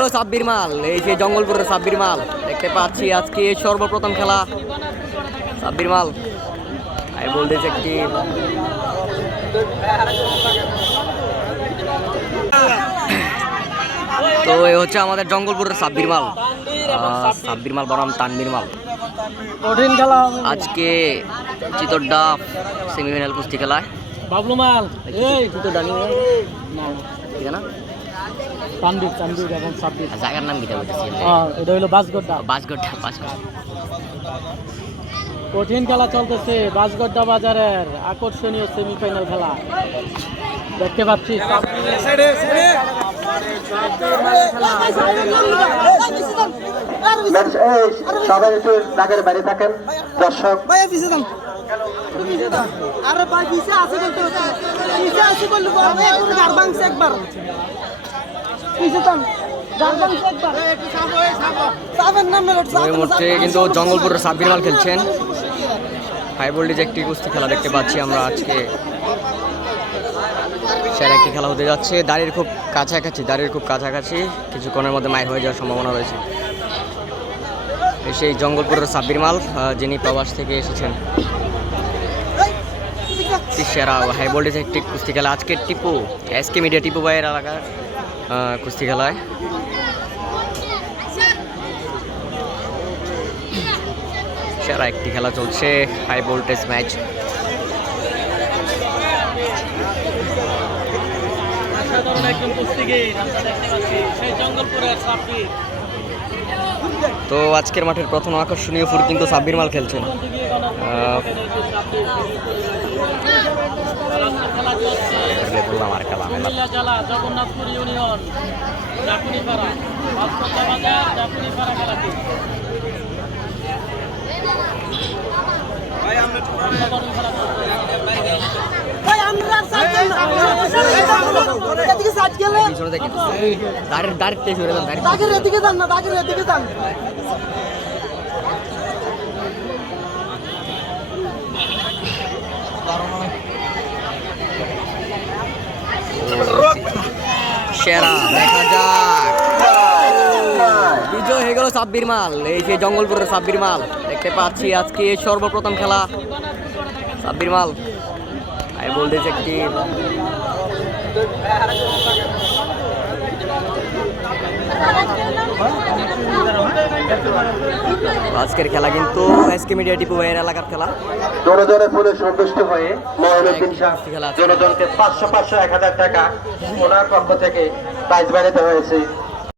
গেল সাব্বির মাল, এই যে জঙ্গলপুরের সাব্বির মাল দেখতে পাচ্ছি আজকে সর্বপ্রথম খেলা সাব্বির মাল। আমি বলতেছি একটি তো এই হচ্ছে আমাদের জঙ্গলপুরের সাব্বির মাল, সাব্বির মাল বনাম তানবীর মাল। কঠিন খেলা আজকে চিতরডা সেমিফাইনাল কুস্তি খেলায় বাবলু মাল এই চিতরডা নিয়ে ঠিক না তানবীর তানবীর এবং সাব্বির জায়গার নাম কিটা বলতেছি এটা হলো বাসগড্ডা বাসগড্ডা। কঠিন খেলা চলতেছে বাসগড্ডা বাজারের আকর্ষণীয় সেমিফাইনাল খেলা দেখতে পাচ্ছি। সবাই একটু নাগের বাইরে থাকেন দর্শক। এই মুহূর্তে কিন্তু জঙ্গলপুরের সাব্বির মাল খেলছেন। হাই ভোল্টেজ একটি কুস্তি খেলা দেখতে পাচ্ছি আমরা আজকে। সেরা একটি খেলা হতে যাচ্ছে, দাঁড়ির খুব কাছাকাছি কিছুক্ষণের মধ্যে মাইর হয়ে যাওয়ার সম্ভাবনা রয়েছে। সেই জঙ্গলপুরের সাব্বির মাল যিনি প্রবাস থেকে এসেছেন। সেরা হাই ভোল্টেজ একটি কুস্তি খেলা আজকে টিপু এসকে মিডিয়া টিপু ভাইয়ের এলাকার কুস্তি খেলায়। সেরা একটি খেলা চলছে, হাই ভোল্টেজ ম্যাচ। তো আজকের মাঠের প্রথম আকর্ষণীয় ফুট কিন্তু সাব্বির মাল খেলছেন। জগন্নাথপুর ইউনিয়ন জাকুনিপাড়া খেলাটি সেরা দেখা যাক, বিজয় হয়ে গেল সাব্বির মাল, এই যে জঙ্গলপুরের সাব্বির মাল দেখতে পাচ্ছি আজকে সর্বপ্রথম খেলা সাব্বির মাল। আমি বলতেছি একটি আজকের খেলা কিন্তু এসকে মিডিয়া টিপু ভাইয়ের এলাকার খেলা। জনজনে ফুলে সন্তুষ্ট হয়ে মহিনুদ্দিন শাহ জনজনকে 500 1000 টাকা ওনার পক্ষ থেকে প্রাইজ বাড়াতে হয়েছে।